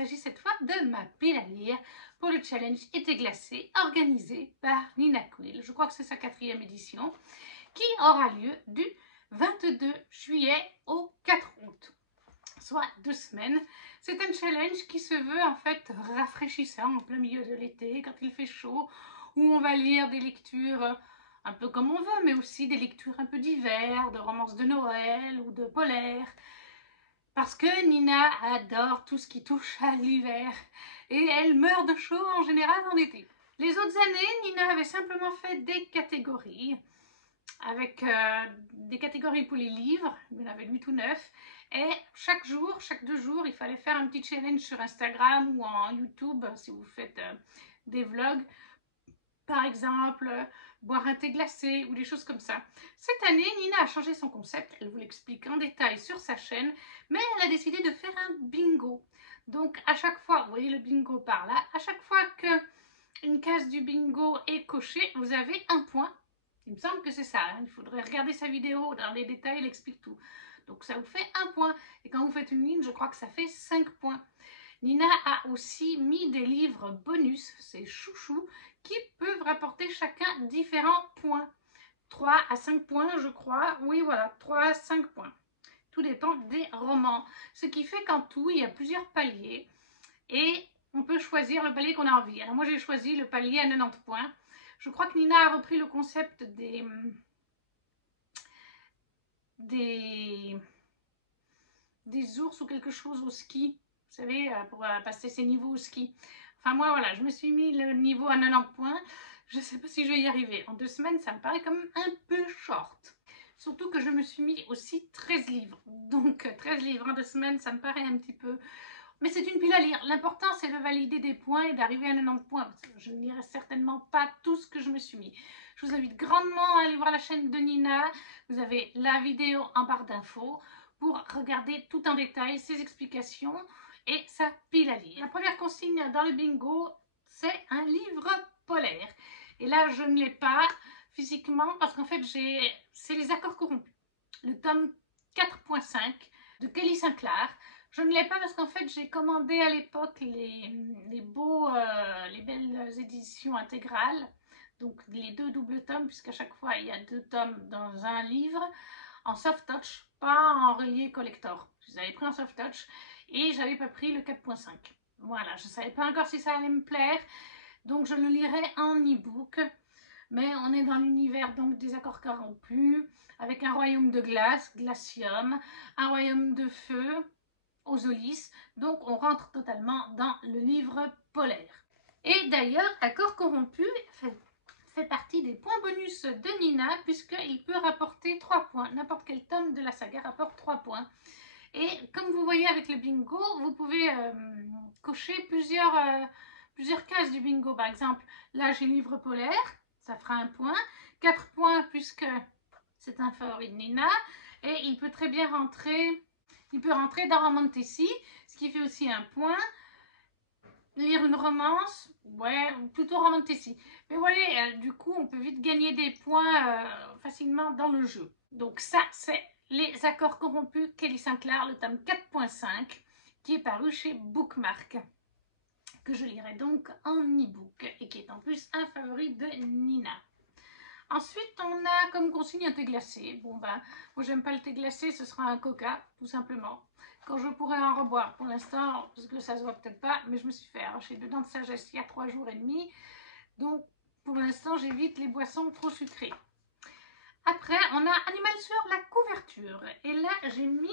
s'agit cette fois de ma pile à lire pour le challenge Été glacé organisé par Nina Quill. Je crois que c'est sa 4e édition qui aura lieu du 22 juillet au 4 août, soit 2 semaines. C'est un challenge qui se veut en fait rafraîchissant en plein milieu de l'été quand il fait chaud, où on va lire des lectures un peu comme on veut, mais aussi des lectures un peu d'hiver, de romances de Noël ou de polaires. Parce que Nina adore tout ce qui touche à l'hiver et elle meurt de chaud en général en été. Les autres années, Nina avait simplement fait des catégories, avec des catégories pour les livres, il y en avait 8 ou 9, et chaque 2 jours, il fallait faire un petit challenge sur Instagram ou en YouTube, si vous faites des vlogs, par exemple, boire un thé glacé ou des choses comme ça. Cette année, Nina a changé son concept, elle vous l'explique en détail sur sa chaîne, mais elle a décidé de faire un bingo. Donc à chaque fois, vous voyez le bingo par là, à chaque fois qu'une case du bingo est cochée, vous avez un point. Il me semble que c'est ça, hein. Il faudrait regarder sa vidéo, dans les détails, elle explique tout. Donc ça vous fait un point. Et quand vous faites une ligne, je crois que ça fait 5 points. Nina a aussi mis des livres bonus, ses chouchous, qui peuvent rapporter chacun différents points. 3 à 5 points, je crois. Oui, voilà, 3 à 5 points. Tout dépend des romans. Ce qui fait qu'en tout, il y a plusieurs paliers. Et on peut choisir le palier qu'on a envie. Alors moi, j'ai choisi le palier à 90 points. Je crois que Nina a repris le concept des ours ou quelque chose au ski. Vous savez, pour passer ses niveaux au ski. Enfin, moi, voilà, je me suis mis le niveau à 90 points. Je ne sais pas si je vais y arriver. En 2 semaines, ça me paraît quand même un peu short. Surtout que je me suis mis aussi 13 livres. Donc, 13 livres en 2 semaines, ça me paraît un petit peu... Mais c'est une pile à lire. L'important, c'est de valider des points et d'arriver à 90 points. Je ne lirai certainement pas tout ce que je me suis mis. Je vous invite grandement à aller voir la chaîne de Nina. Vous avez la vidéo en barre d'infos pour regarder tout en détail ses explications et sa pile à lire. La première consigne dans le bingo, c'est un livre polaire. Et là, je ne l'ai pas physiquement parce qu'en fait, c'est Les Accords corrompus. Le tome 4.5 de Kelly Sinclair. Je ne l'ai pas parce qu'en fait, j'ai commandé à l'époque les belles éditions intégrales. Donc, les 2 doubles tomes, puisqu'à chaque fois, il y a 2 tomes dans un livre, en soft touch, pas en relié collector. Je les avais pris en soft touch et j'avais pas pris le 4.5. Voilà, je ne savais pas encore si ça allait me plaire, donc je le lirai en e-book. Mais on est dans l'univers donc des Accords corrompus, avec un royaume de glace, Glacium, un royaume de feu, Ozolis, donc on rentre totalement dans le livre polaire. Et d'ailleurs, Accords corrompus fait partie des points bonus de Nina, puisqu'il peut rapporter 3 points. N'importe quel tome de la saga rapporte 3 points. Et comme vous voyez avec le bingo, vous pouvez cocher plusieurs cases du bingo. Par exemple, là j'ai livre polaire, ça fera 1 point. 4 points puisque c'est un favori de Nina. Et il peut très bien rentrer, dans Romantessi, ce qui fait aussi 1 point. Lire une romance, ouais, plutôt Romantessi. Mais voilà, du coup, on peut vite gagner des points facilement dans le jeu. Donc ça, c'est Les Accords corrompus, Kelly Sinclair, le tome 4.5, qui est paru chez Bookmark, que je lirai donc en e-book, et qui est en plus un favori de Nina. Ensuite, on a comme consigne un thé glacé. Bon ben, moi j'aime pas le thé glacé, ce sera un coca, tout simplement. Quand je pourrai en reboire, pour l'instant, parce que ça se voit peut-être pas, mais je me suis fait arracher 2 dents de sagesse il y a 3 jours et demi. Donc, pour l'instant, j'évite les boissons trop sucrées. Après, on a Animal sur la couverture. Et là, j'ai mis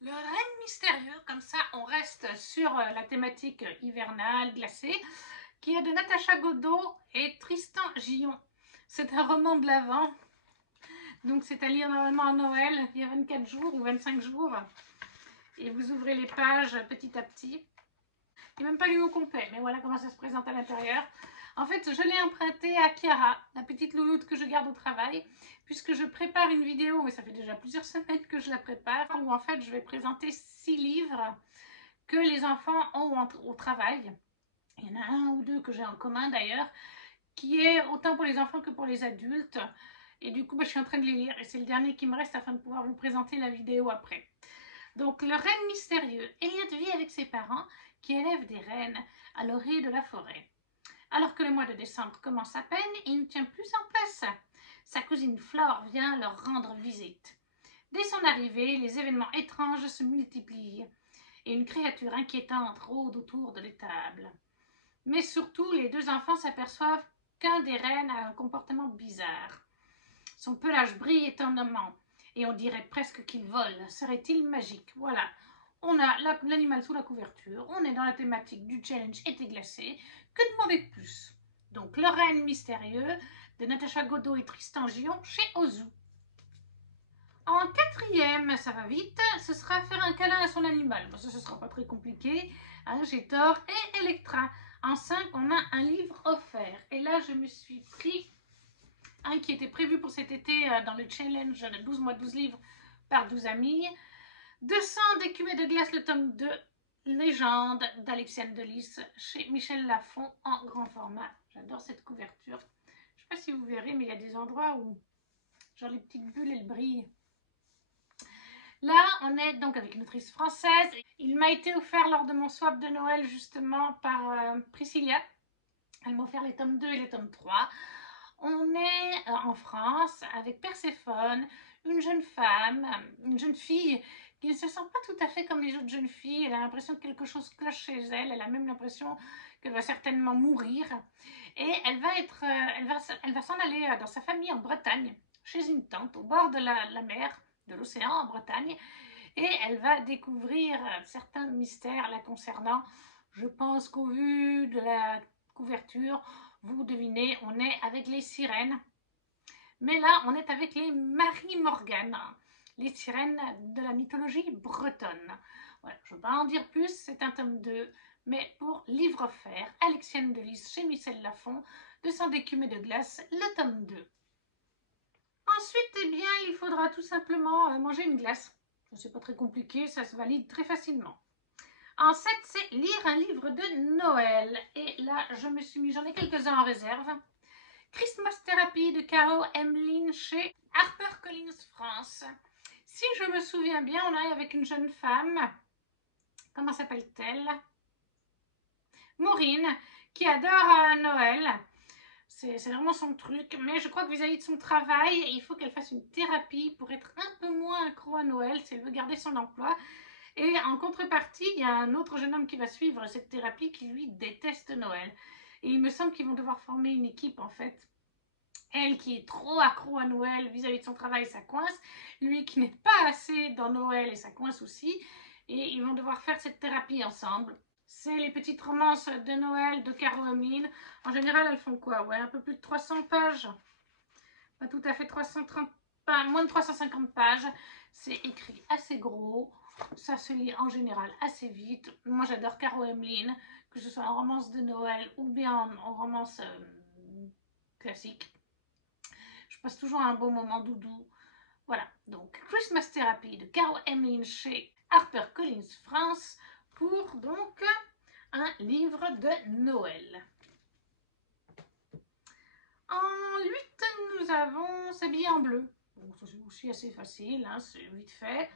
le renne mystérieux. Comme ça, on reste sur la thématique hivernale, glacée, qui est de Natacha Godot et Tristan Gillon. C'est un roman de l'Avent. Donc, c'est à lire normalement à Noël. Il y a 24 jours ou 25 jours. Et vous ouvrez les pages petit à petit. Il n'y a même pas lu au complet, mais voilà comment ça se présente à l'intérieur. En fait, je l'ai emprunté à Chiara, la petite louloute que je garde au travail, puisque je prépare une vidéo, mais ça fait déjà plusieurs semaines que je la prépare, où en fait, je vais présenter 6 livres que les enfants ont au travail. Il y en a 1 ou 2 que j'ai en commun d'ailleurs, qui est autant pour les enfants que pour les adultes. Et du coup, je suis en train de les lire, et c'est le dernier qui me reste afin de pouvoir vous présenter la vidéo après. Donc le renne mystérieux. Elliot vit avec ses parents qui élèvent des rennes à l'orée de la forêt. Alors que le mois de décembre commence à peine, il ne tient plus en place. Sa cousine Flore vient leur rendre visite. Dès son arrivée, les événements étranges se multiplient et une créature inquiétante rôde autour de l'étable. Mais surtout, les deux enfants s'aperçoivent qu'un des rennes a un comportement bizarre. Son pelage brille étonnamment et on dirait presque qu'il vole. Serait-il magique? Voilà, on a l'animal sous la couverture, on est dans la thématique du challenge été glacé. Que demander de plus? Donc, le renne mystérieux de Natacha Godot et Tristan Gion chez Ozu. En quatrième, ça va vite, ce sera faire un câlin à son animal. Bon, ça, ce sera pas très compliqué. Hein, j'ai Thor et Electra. En 5, on a un livre offert. Et là, je me suis pris un qui était prévu pour cet été dans le challenge de 12 mois 12 livres par 12 amis. 200 d'écumées de glace, le tome 2, Légende d'Alexiane Delis chez Michel Lafon en grand format. J'adore cette couverture. Je ne sais pas si vous verrez, mais il y a des endroits où genre les petites bulles, elles brillent. Là, on est donc avec une autrice française. Il m'a été offert lors de mon swap de Noël justement par Priscilla. Elle m'a offert les tomes 2 et les tomes 3. On est en France avec Perséphone, une jeune femme, une jeune fille qui ne se sent pas tout à fait comme les autres jeunes filles. Elle a l'impression que quelque chose cloche chez elle. Elle a même l'impression qu'elle va certainement mourir. Et elle va s'en aller dans sa famille en Bretagne, chez une tante, au bord de la mer, de l'océan en Bretagne. Et elle va découvrir certains mystères la concernant. Je pense qu'au vu de la couverture, vous devinez, on est avec les sirènes. Mais là, on est avec les Marie Morgane, les sirènes de la mythologie bretonne. Voilà, je ne vais pas en dire plus, c'est un tome 2, mais pour livre offert, Alexiane Delis chez Michel Lafon, 200 d'écumées de glace, le tome 2. Ensuite, eh bien, il faudra tout simplement manger une glace. C'est pas très compliqué, ça se valide très facilement. En 7, c'est lire un livre de Noël. Et là, j'en ai quelques-uns en réserve. Christmas Therapy de Caro Emmeline chez HarperCollins France. Si je me souviens bien, on est avec une jeune femme. Comment s'appelle-t-elle? Maureen, qui adore Noël. C'est vraiment son truc. Mais je crois que vis-à-vis de son travail, il faut qu'elle fasse une thérapie pour être un peu moins accro à Noël si elle veut garder son emploi. Et en contrepartie, il y a un autre jeune homme qui va suivre cette thérapie qui, lui, déteste Noël. Et il me semble qu'ils vont devoir former une équipe, en fait. Elle qui est trop accro à Noël vis-à-vis de son travail, ça coince. Lui qui n'est pas assez dans Noël et ça coince aussi. Et ils vont devoir faire cette thérapie ensemble. C'est les petites romances de Noël de Caro Emmeline. En général, elles font quoi? Ouais, un peu plus de 300 pages. Pas tout à fait 330 pages, moins de 350 pages. C'est écrit assez gros. Ça se lit en général assez vite. Moi, j'adore Caro Emmeline, que ce soit en romance de Noël ou bien en romance classique. Je passe toujours un bon moment doudou. Voilà, donc Christmas Therapy de Caro Emmeline chez HarperCollins France pour donc un livre de Noël. En 8, nous avons S'habiller en bleu. Bon, c'est aussi assez facile, hein, c'est vite fait.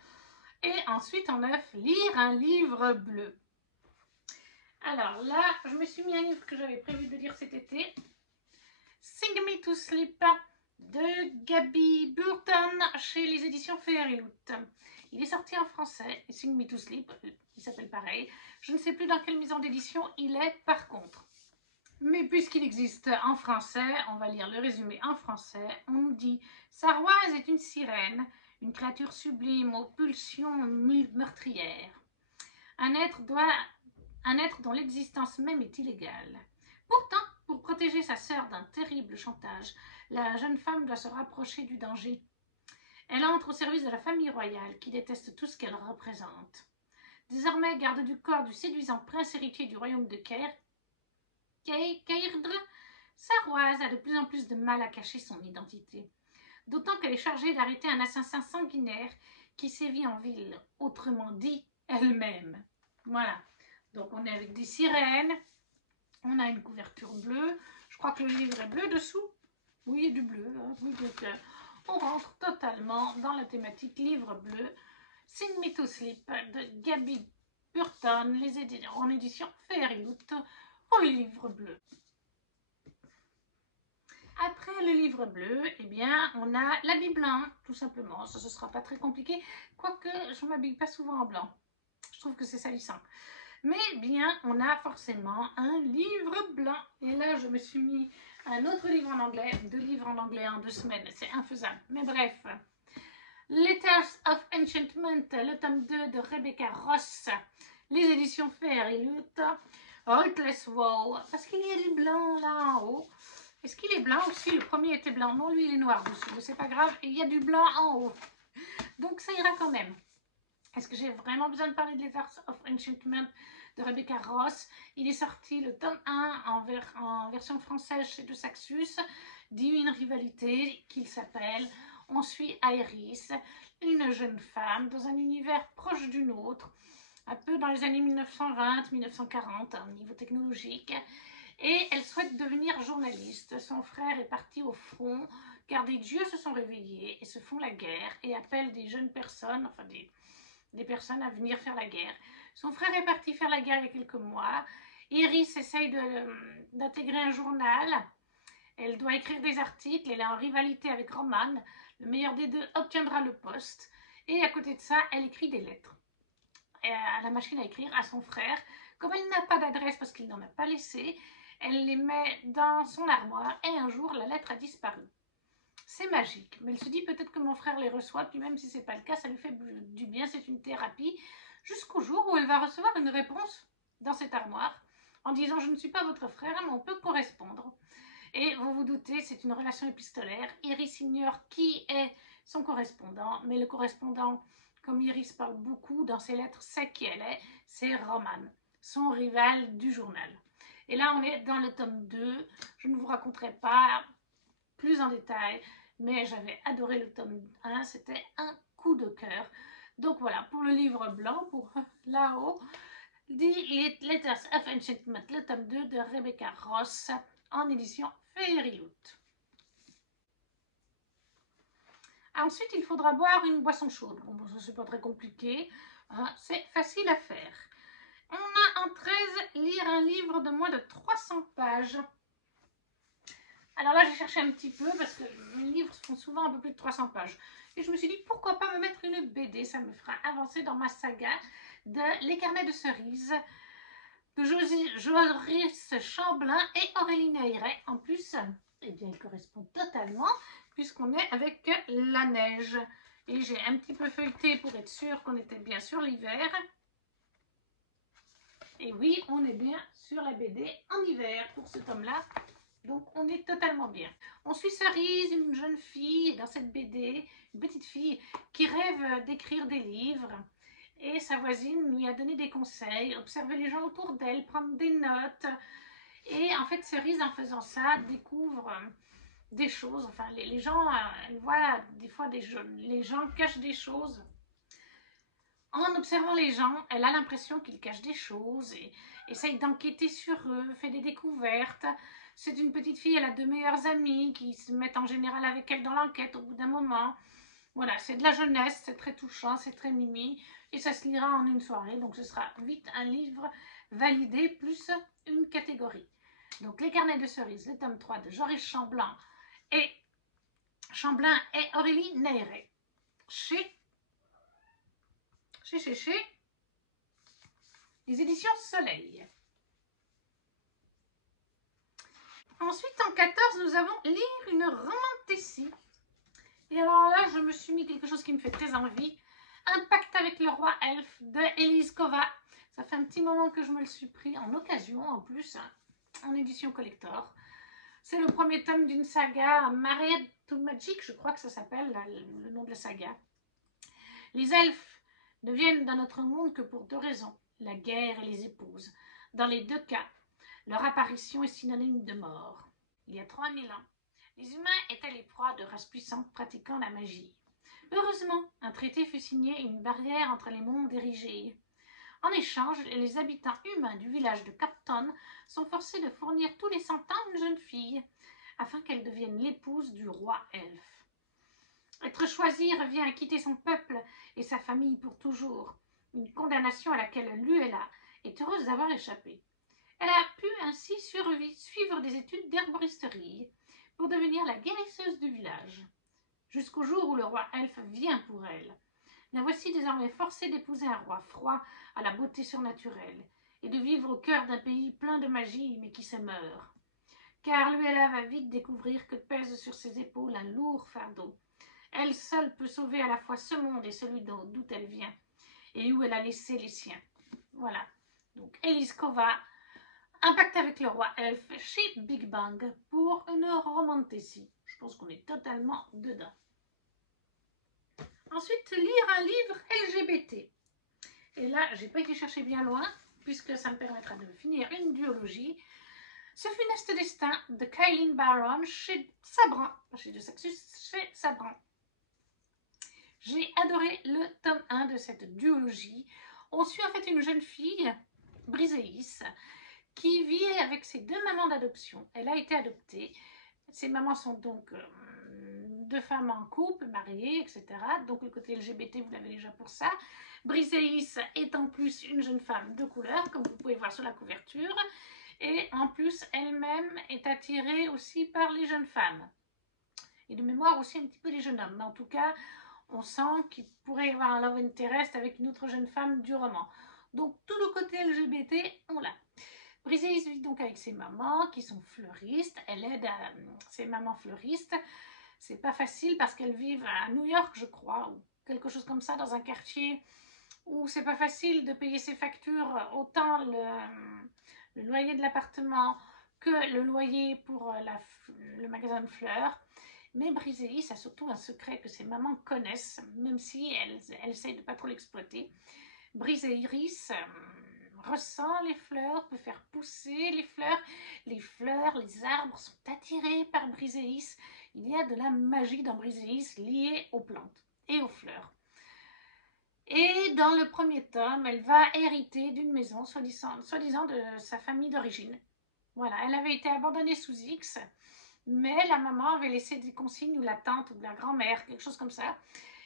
Et ensuite, en 9, lire un livre bleu. Alors là, je me suis mis un livre que j'avais prévu de lire cet été. Sing Me to Sleep de Gaby Burton chez les éditions Fairyloot. Il est sorti en français, Sing Me to Sleep, il s'appelle pareil. Je ne sais plus dans quelle maison d'édition il est par contre. Mais puisqu'il existe en français, on va lire le résumé en français. On nous dit « Sarroise est une sirène, une créature sublime aux pulsions meurtrières. Un être dont l'existence même est illégale. Pourtant, pour protéger sa sœur d'un terrible chantage, la jeune femme doit se rapprocher du danger. Elle entre au service de la famille royale qui déteste tout ce qu'elle représente. Désormais garde du corps du séduisant prince héritier du royaume de Caerdre, Sarroise a de plus en plus de mal à cacher son identité. D'autant qu'elle est chargée d'arrêter un assassin sanguinaire qui sévit en ville, autrement dit, elle-même. Voilà, donc on est avec des sirènes, on a une couverture bleue, je crois que le livre est bleu dessous, oui, il y a du bleu, hein. Oui, donc on rentre totalement dans la thématique livre bleu. Sing Me to Sleep de Gaby Burton, en édition Fairyloot, pour le livre bleu. Après le livre bleu, eh bien, on a l'habit blanc, tout simplement. Ça, ce ne sera pas très compliqué, quoique je ne m'habille pas souvent en blanc. Je trouve que c'est salissant. Mais bien, on a forcément un livre blanc. Et là, je me suis mis un autre livre en anglais, 2 livres en anglais en 2 semaines. C'est infaisable. Mais bref. Letters of Enchantment, le tome 2 de Rebecca Ross. Les éditions Fairyloot. Heartless Wall. Parce qu'il y a du blanc là en haut. Est-ce qu'il est blanc aussi? Le premier était blanc. Non, lui, il est noir dessous. Mais c'est pas grave. Et il y a du blanc en haut. Donc, ça ira quand même. Est-ce que j'ai vraiment besoin de parler de Letters of Enchantment de Rebecca Ross? Il est sorti le tome 1 en version française chez De Saxus, dit une rivalité qu'il s'appelle On suit Iris, une jeune femme dans un univers proche du nôtre, un peu dans les années 1920-1940 au niveau technologique, et elle souhaite devenir journaliste. Son frère est parti au front car des dieux se sont réveillés et se font la guerre et appellent des jeunes personnes, enfin des personnes à venir faire la guerre. Son frère est parti faire la guerre il y a quelques mois. Iris essaye d'intégrer un journal. Elle doit écrire des articles. Elle est en rivalité avec Roman. Le meilleur des deux obtiendra le poste. Et à côté de ça, elle écrit des lettres à la machine à écrire à son frère. Comme elle n'a pas d'adresse parce qu'il n'en a pas laissé, elle les met dans son armoire et un jour, la lettre a disparu. C'est magique, mais elle se dit peut-être que mon frère les reçoit, puis même si ce n'est pas le cas, ça lui fait du bien, c'est une thérapie, jusqu'au jour où elle va recevoir une réponse dans cette armoire, en disant « Je ne suis pas votre frère, mais on peut correspondre ». Et vous vous doutez, c'est une relation épistolaire. Iris ignore qui est son correspondant, mais le correspondant, comme Iris parle beaucoup dans ses lettres, sait qui elle est, c'est Roman, son rival du journal. Et là, on est dans le tome 2, je ne vous raconterai pas plus en détail, mais j'avais adoré le tome 1, c'était un coup de cœur. Donc voilà, pour le livre blanc, pour là-haut, The Letters of Enchantment, le tome 2 de Rebecca Ross, en édition Fairyloot. Ensuite, il faudra boire une boisson chaude. Bon, ça, c'est pas très compliqué, hein, c'est facile à faire. On a en 13, lire un livre de moins de 300 pages. Alors là, j'ai cherché un petit peu parce que mes livres font souvent un peu plus de 300 pages. Et je me suis dit, pourquoi pas me mettre une BD? Ça me fera avancer dans ma saga de Les Carnets de Cerises de Joris Chamblin et Aurélie Neyret. En plus, eh bien, il correspond totalement puisqu'on est avec la neige. Et j'ai un petit peu feuilleté pour être sûr qu'on était bien sur l'hiver. Et oui, on est bien sur la BD en hiver pour ce tome-là. Donc, on est totalement bien. On suit Cerise, une jeune fille dans cette BD, une petite fille qui rêve d'écrire des livres. Et sa voisine lui a donné des conseils, observer les gens autour d'elle, prendre des notes. Et en fait, Cerise, en faisant ça, découvre des choses. Enfin, les gens, elle voit des fois les gens cachent des choses. En observant les gens, elle a l'impression qu'ils cachent des choses et essaye d'enquêter sur eux, fait des découvertes. C'est une petite fille, elle a 2 meilleures amies qui se mettent en général avec elle dans l'enquête au bout d'un moment. Voilà, c'est de la jeunesse, c'est très touchant, c'est très mimi et ça se lira en une soirée. Donc ce sera vite un livre validé plus une catégorie. Donc Les Carnets de Cerises, le tome 3 de Joris Chamblin et Aurélie Neyret. Chez les éditions Soleil. Ensuite, en 14, nous avons Lire une romantécie. Et alors là, je me suis mis quelque chose qui me fait très envie. Un pacte avec le roi elfe de Elise Kova. Ça fait un petit moment que je me le suis pris en occasion, en plus, en édition collector. C'est le premier tome d'une saga, Married to Magic, je crois que ça s'appelle, le nom de la saga. Les elfes ne viennent dans notre monde que pour 2 raisons, la guerre et les épouses. Dans les 2 cas, leur apparition est synonyme de mort. Il y a 3000 ans, les humains étaient les proies de races puissantes pratiquant la magie. Heureusement, un traité fut signé et une barrière entre les mondes érigée. En échange, les habitants humains du village de Capton sont forcés de fournir tous les 100 ans une jeune fille, afin qu'elle devienne l'épouse du roi elfe. Être choisi revient à quitter son peuple et sa famille pour toujours. Une condamnation à laquelle Luella est heureuse d'avoir échappé. Elle a pu ainsi suivre des études d'herboristerie pour devenir la guérisseuse du village, jusqu'au jour où le roi elfe vient pour elle. La voici désormais forcée d'épouser un roi froid à la beauté surnaturelle et de vivre au cœur d'un pays plein de magie mais qui se meurt. Car Luella va vite découvrir que pèse sur ses épaules un lourd fardeau. Elle seule peut sauver à la fois ce monde et celui d'où elle vient et où elle a laissé les siens. Voilà. Donc Eliskova, un pacte avec le roi elfe chez Big Bang pour une romantécie. Je pense qu'on est totalement dedans. Ensuite, lire un livre LGBT. Et là, j'ai pas été chercher bien loin, puisque ça me permettra de finir une duologie. Ce funeste destin de Kailin Baron chez Sabran, chez De Saxus, chez Sabran. J'ai adoré le tome 1 de cette duologie. On suit en fait une jeune fille, Briseis, qui vit avec ses deux mamans d'adoption. Elle a été adoptée. Ses mamans sont donc deux femmes en couple, mariées, etc. Donc le côté LGBT, vous l'avez déjà pour ça. Briseis est en plus une jeune femme de couleur, comme vous pouvez voir sur la couverture. Et en plus, elle-même est attirée aussi par les jeunes femmes. Et de mémoire aussi un petit peu les jeunes hommes. Mais en tout cas, on sent qu'il pourrait y avoir un love interest avec une autre jeune femme du roman. Donc tout le côté LGBT, on l'a. Briseis vit donc avec ses mamans qui sont fleuristes. Elle aide ses mamans fleuristes. C'est pas facile parce qu'elles vivent à New York, je crois, ou quelque chose comme ça, dans un quartier où c'est pas facile de payer ses factures, autant le loyer de l'appartement que le loyer pour le magasin de fleurs. Mais Briseis a surtout un secret que ses mamans connaissent, même si elle essaye de pas trop l'exploiter. Briseis ressent les fleurs, peut faire pousser les fleurs. Les arbres sont attirés par Briseis. Il y a de la magie dans Briseis liée aux plantes et aux fleurs. Et dans le premier tome, elle va hériter d'une maison, soi-disant de sa famille d'origine. Voilà, elle avait été abandonnée sous X, mais la maman avait laissé des consignes, ou la tante, ou la grand-mère, quelque chose comme ça.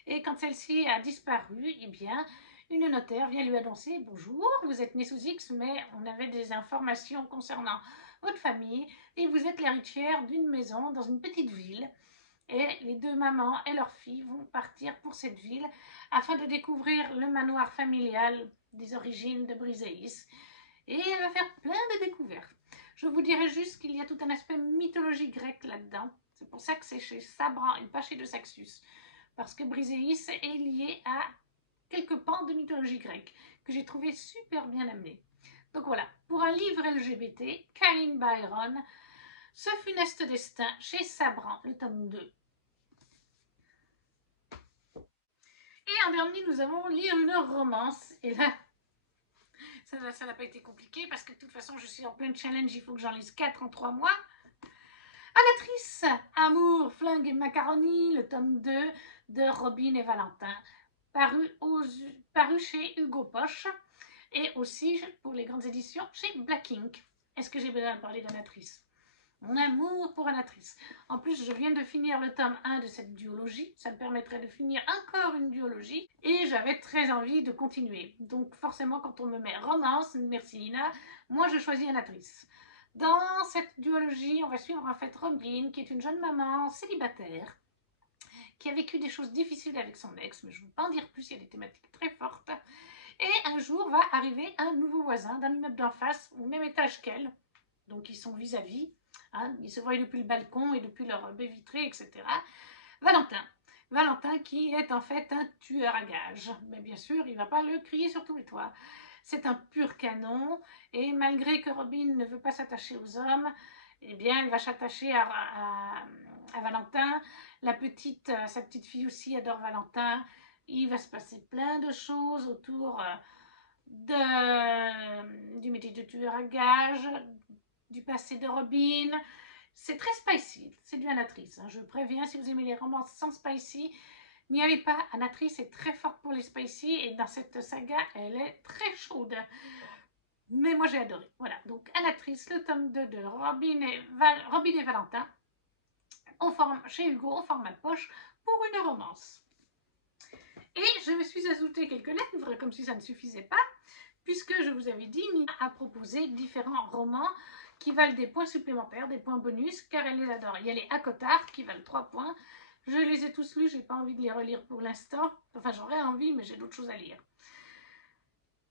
Et quand celle-ci a disparu, eh bien, une notaire vient lui annoncer « Bonjour, vous êtes née sous X, mais on avait des informations concernant votre famille, et vous êtes l'héritière d'une maison dans une petite ville. » Et les deux mamans et leur fille vont partir pour cette ville afin de découvrir le manoir familial des origines de Briseis. Et elle va faire plein de découvertes. Je vous dirais juste qu'il y a tout un aspect mythologie grecque là-dedans. C'est pour ça que c'est chez Sabran et pas chez De Saxus. Parce que Briseis est lié à quelques pans de mythologie grecque que j'ai trouvé super bien amené. Donc voilà, pour un livre LGBT, Kailin Byron, Ce funeste destin chez Sabran, le tome 2. Et en dernier, nous avons lire une romance. Et là, ça n'a pas été compliqué parce que de toute façon, je suis en plein challenge. Il faut que j'en lise 4 en 3 mois. Anatrice, Amour, Flingue et Macaroni, le tome 2 de Robin et Valentin, paru chez Hugo Poche et aussi pour les grandes éditions chez Black Ink. Est-ce que j'ai besoin de parler d'Anatrice? Mon amour pour Anatrice. En plus, je viens de finir le tome 1 de cette duologie. Ça me permettrait de finir encore une duologie. Et j'avais très envie de continuer. Donc forcément, quand on me met romance, merci Lina, moi je choisis Anatrice. Dans cette duologie, on va suivre en fait Robin, qui est une jeune maman célibataire, qui a vécu des choses difficiles avec son ex, mais je ne veux pas en dire plus, il y a des thématiques très fortes. Et un jour va arriver un nouveau voisin d'un immeuble d'en face, au même étage qu'elle. Donc ils sont vis-à-vis. Hein, ils se voient depuis le balcon et depuis leur baie vitrée, etc. Valentin qui est en fait un tueur à gages. Mais bien sûr, il ne va pas le crier sur tous les toits. C'est un pur canon et malgré que Robin ne veut pas s'attacher aux hommes, eh bien, elle va s'attacher à Valentin. Sa petite fille aussi adore Valentin. Il va se passer plein de choses autour du métier de tueur à gages, du passé de Robin. C'est très spicy, c'est du Anatrice. Je préviens, si vous aimez les romances sans spicy, n'y allez pas. Anatrice est très forte pour les spicy et dans cette saga, elle est très chaude. Mais moi, j'ai adoré. Voilà, donc Anatrice, le tome 2 de Robin et Valentin, chez Hugo, au format poche, pour une romance. Et je me suis ajouté quelques livres, comme si ça ne suffisait pas, puisque je vous avais dit, Nina a proposé différents romans qui valent des points supplémentaires, des points bonus, car elle les adore. Il y a les Acotard qui valent 3 points. Je les ai tous lus, j'ai pas envie de les relire pour l'instant. Enfin, j'aurais envie, mais j'ai d'autres choses à lire.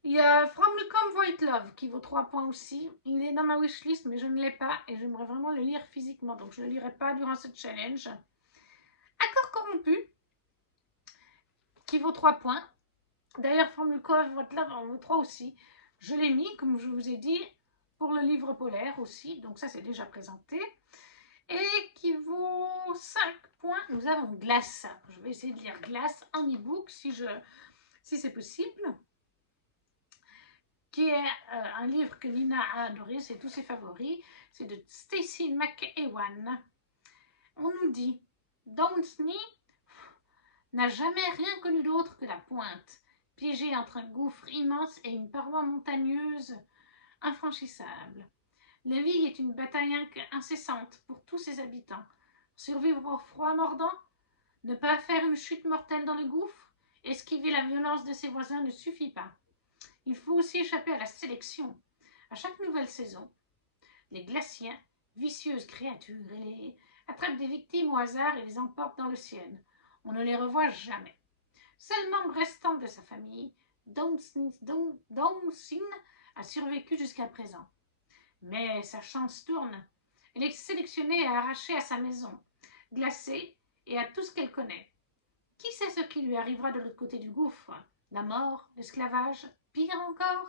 Il y a From the Come White Love qui vaut 3 points aussi. Il est dans ma wishlist, mais je ne l'ai pas et j'aimerais vraiment le lire physiquement, donc je ne le lirai pas durant ce challenge. Accord corrompu qui vaut 3 points. D'ailleurs, From the Come White Love en vaut 3 aussi. Je l'ai mis, comme je vous ai dit, pour le livre polaire aussi, donc ça c'est déjà présenté. Et qui vaut 5 points. Nous avons Glace. Je vais essayer de lire Glace en e-book si c'est possible. Qui est un livre que Nina a adoré, c'est tous ses favoris. C'est de Stacey McEwan. On nous dit, Downsney n'a jamais rien connu d'autre que la pointe, piégée entre un gouffre immense et une paroi montagneuse infranchissable. La vie est une bataille incessante pour tous ses habitants. Survivre au froid mordant, ne pas faire une chute mortelle dans le gouffre, esquiver la violence de ses voisins ne suffit pas. Il faut aussi échapper à la sélection. À chaque nouvelle saison, les glaciens, vicieuses créatures, attrapent des victimes au hasard et les emportent dans le ciel. On ne les revoit jamais. Seul membre restant de sa famille, Downsing a survécu jusqu'à présent. Mais sa chance tourne. Elle est sélectionnée et arrachée à sa maison, glacée et à tout ce qu'elle connaît. Qui sait ce qui lui arrivera de l'autre côté du gouffre? La mort, l'esclavage, pire encore?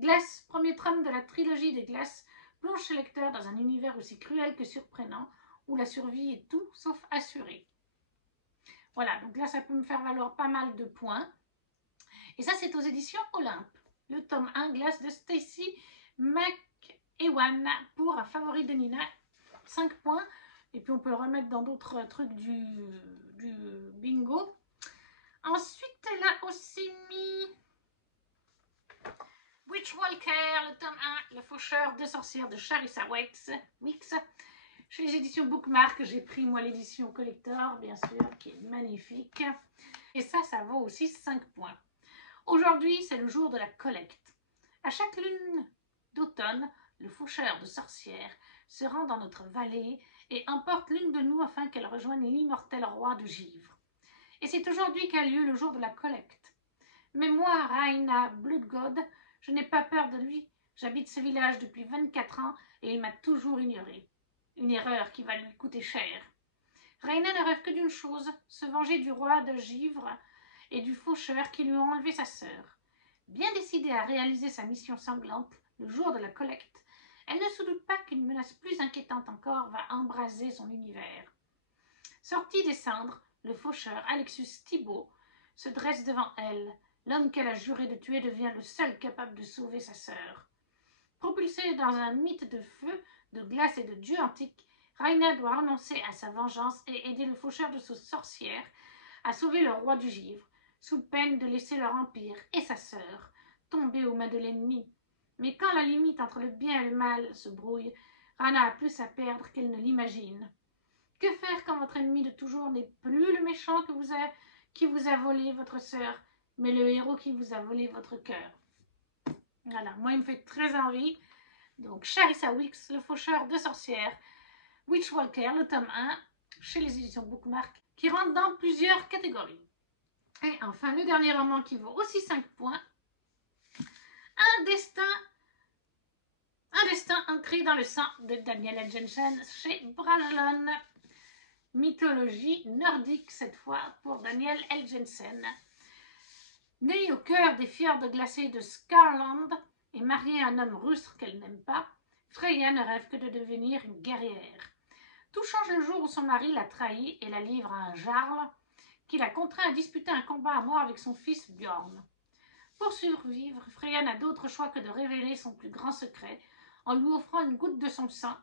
Glace, premier tome de la trilogie des Glaces, plonge le lecteur dans un univers aussi cruel que surprenant, où la survie est tout sauf assurée. Voilà, donc là ça peut me faire valoir pas mal de points. Et ça c'est aux éditions Olympe. Le tome 1 Glace de Stacey McEwan pour un favori de Nina, 5 points. Et puis on peut le remettre dans d'autres trucs du bingo. Ensuite, elle a aussi mis Witchwalker, le tome 1, Le faucheur de sorcières de Charissa Wicks. Chez les éditions Bookmark, j'ai pris moi l'édition collector, bien sûr, qui est magnifique. Et ça vaut aussi 5 points. Aujourd'hui, c'est le jour de la collecte. À chaque lune d'automne, le faucheur de sorcières se rend dans notre vallée et emporte l'une de nous afin qu'elle rejoigne l'immortel roi de givre. Et c'est aujourd'hui qu'a lieu le jour de la collecte. Mais moi, Raina Bloodgod, je n'ai pas peur de lui. J'habite ce village depuis 24 ans et il m'a toujours ignorée. Une erreur qui va lui coûter cher. Raina ne rêve que d'une chose, se venger du roi de givre et du faucheur qui lui ont enlevé sa sœur. Bien décidée à réaliser sa mission sanglante le jour de la collecte, elle ne se doute pas qu'une menace plus inquiétante encore va embraser son univers. Sorti des cendres, le faucheur Alexius Thibault se dresse devant elle. L'homme qu'elle a juré de tuer devient le seul capable de sauver sa sœur. Propulsée dans un mythe de feu, de glace et de dieu antique, Raina doit renoncer à sa vengeance et aider le faucheur de sa sorcière à sauver le roi du givre, sous peine de laisser leur empire et sa sœur tomber aux mains de l'ennemi. Mais quand la limite entre le bien et le mal se brouille, Raina a plus à perdre qu'elle ne l'imagine. Que faire quand votre ennemi de toujours n'est plus le méchant qui vous a volé votre sœur, mais le héros qui vous a volé votre cœur? Voilà, moi il me fait très envie. Donc Charissa Wicks, Le faucheur de sorcières, Witchwalker, le tome 1, chez les éditions Bookmark, qui rentre dans plusieurs catégories. Et enfin, le dernier roman qui vaut aussi 5 points, Un destin ancré dans le sang de Daniel L. Jensen chez Brajlon. Mythologie nordique cette fois pour Daniel L. Jensen. Née au cœur des fjords glacés de Skarland et mariée à un homme rustre qu'elle n'aime pas, Freya ne rêve que de devenir une guerrière. Tout change le jour où son mari la trahit et la livre à un jarl qui la contraint à disputer un combat à mort avec son fils Bjorn. Pour survivre, Freya n'a d'autre choix que de révéler son plus grand secret en lui offrant une goutte de son sang.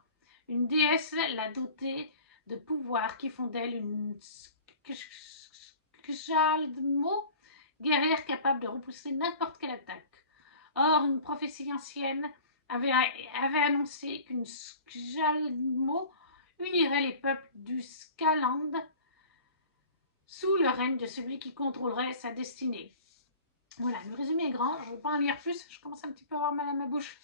Une déesse l'a dotée de pouvoirs qui font d'elle une Skjaldmo, guerrière capable de repousser n'importe quelle attaque. Or, une prophétie ancienne avait annoncé qu'une Skjaldmo unirait les peuples du Skaland sous le règne de celui qui contrôlerait sa destinée. Voilà, le résumé est grand, je ne veux pas en lire plus, je commence un petit peu à avoir mal à ma bouche.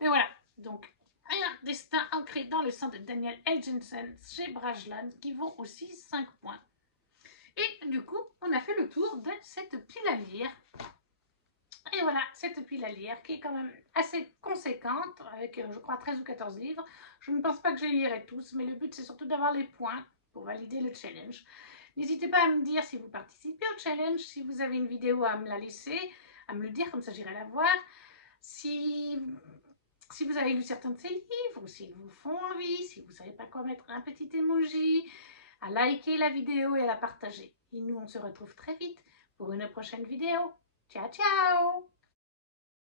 Mais voilà, donc un destin ancré dans le sang de Daniel L. Jensen chez Brajlon qui vaut aussi 5 points. Et du coup, on a fait le tour de cette pile à lire. Et voilà, cette pile à lire qui est quand même assez conséquente, avec je crois 13 ou 14 livres. Je ne pense pas que je les lirai tous, mais le but c'est surtout d'avoir les points pour valider le challenge. N'hésitez pas à me dire si vous participez au challenge, si vous avez une vidéo à me la laisser, à me le dire, comme ça j'irai la voir. Si vous avez lu certains de ces livres, ou s'ils vous font envie, si vous ne savez pas quoi mettre, un petit emoji, à liker la vidéo et à la partager. Et nous, on se retrouve très vite pour une prochaine vidéo. Ciao, ciao!